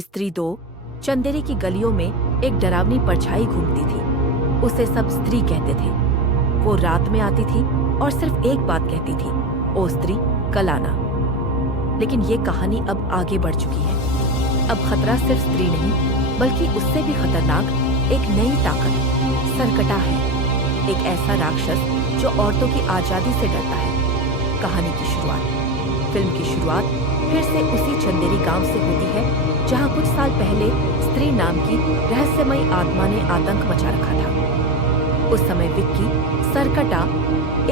स्त्री 2 चंदेरी की गलियों में एक डरावनी परछाई घूमती थी। उसे सब स्त्री कहते थे। वो रात में आती थी और सिर्फ एक बात कहती थी, ओ स्त्री कल आना। लेकिन ये कहानी अब आगे बढ़ चुकी है। अब खतरा सिर्फ स्त्री नहीं बल्कि उससे भी खतरनाक एक नई ताकत सरकटा है। एक ऐसा राक्षस जो औरतों की आजादी से डरता है। कहानी की शुरुआत, फिल्म की शुरुआत फिर से उसी चंदेरी गांव से होती है जहां कुछ साल पहले स्त्री नाम की रहस्यमयी आत्मा ने आतंक मचा रखा था। उस समय विक्की सरकटा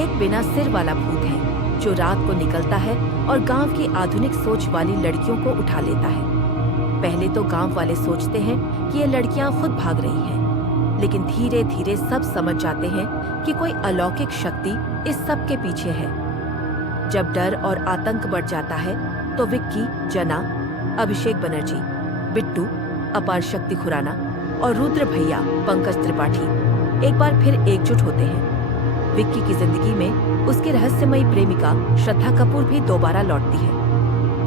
एक बिना सिर वाला भूत है जो रात को निकलता है और गांव की आधुनिक सोच वाली लड़कियों को उठा लेता है। पहले तो गांव वाले सोचते हैं कि ये लड़कियां खुद भाग रही हैं, लेकिन धीरे धीरे सब समझ जाते हैं कि कोई अलौकिक शक्ति इस सब के पीछे है। जब डर और आतंक बढ़ जाता है तो विक्की, जना, अभिषेक बनर्जी, बिट्टू, अपार शक्ति खुराना और रुद्र भैया पंकज त्रिपाठी एक बार फिर एकजुट होते हैं। विक्की की जिंदगी में उसकी रहस्यमयी प्रेमिका श्रद्धा कपूर भी दोबारा लौटती है।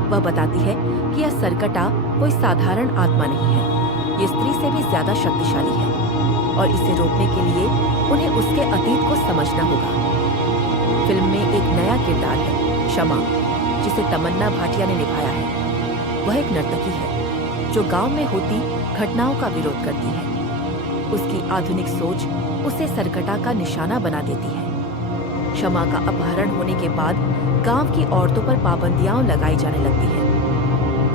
वह बताती है कि यह सरकटा कोई साधारण आत्मा नहीं है, ये स्त्री से भी ज्यादा शक्तिशाली है और इसे रोकने के लिए उन्हें उसके अतीत को समझना होगा। फिल्म में एक नया किरदार है, क्षमा, जिसे तमन्ना भाटिया ने निभाया है। वह एक नर्तकी है जो गांव में होती घटनाओं का विरोध करती है। उसकी आधुनिक सोच उसे सरकटा का निशाना बना देती है। क्षमा का अपहरण होने के बाद गांव की औरतों पर पाबंदियां लगाई जाने लगती हैं।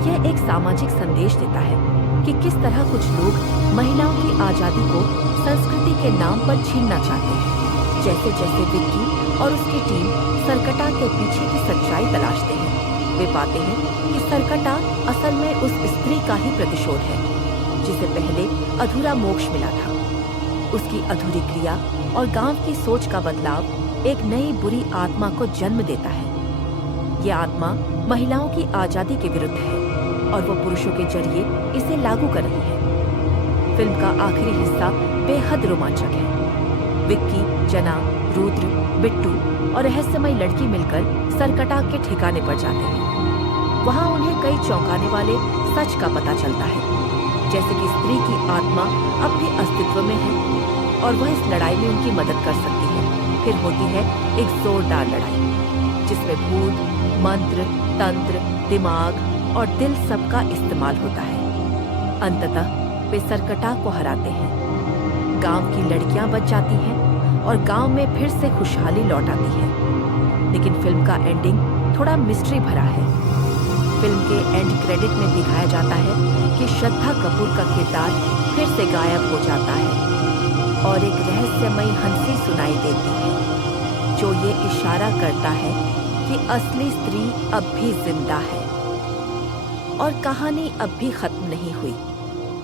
यह एक सामाजिक संदेश देता है कि किस तरह कुछ लोग महिलाओं की आजादी को संस्कृति के नाम पर छीनना चाहते हैं। जैसे जैसे विक्की और उसकी टीम सरकटा के पीछे की सच्चाई तलाशते हैं, वे पाते हैं कि सरकटा असल में उस स्त्री का ही प्रतिशोध है जिसे पहले अधूरा मोक्ष मिला था। उसकी अधूरी क्रिया और गांव की सोच का बदलाव एक नई बुरी आत्मा को जन्म देता है। ये आत्मा महिलाओं की आजादी के विरुद्ध है और वो पुरुषों के जरिए इसे लागू कर रही है। फिल्म का आखिरी हिस्सा बेहद रोमांचक है। विक्की, जना, रुद्र, बिट्टू और रहस्यमयी लड़की मिलकर सरकटा के ठिकाने पर जाते हैं। वहाँ उन्हें कई चौंकाने वाले सच का पता चलता है, जैसे कि स्त्री की आत्मा अब भी अस्तित्व में है और वह इस लड़ाई में उनकी मदद कर सकती है। फिर होती है एक जोरदार लड़ाई जिसमें भूत, मंत्र, तंत्र, दिमाग और दिल सबका इस्तेमाल होता है। अंततः वे सरकटा को हराते हैं। गांव की लड़कियां बच जाती हैं और गांव में फिर से खुशहाली लौट आती है। लेकिन फिल्म का एंडिंग थोड़ा मिस्ट्री भरा है। फिल्म के एंड क्रेडिट में दिखाया जाता है कि श्रद्धा कपूर का किरदार फिर से गायब हो जाता है और एक रहस्यमयी हंसी सुनाई देती है जो ये इशारा करता है कि असली स्त्री अब भी जिंदा है और कहानी अब भी खत्म नहीं हुई।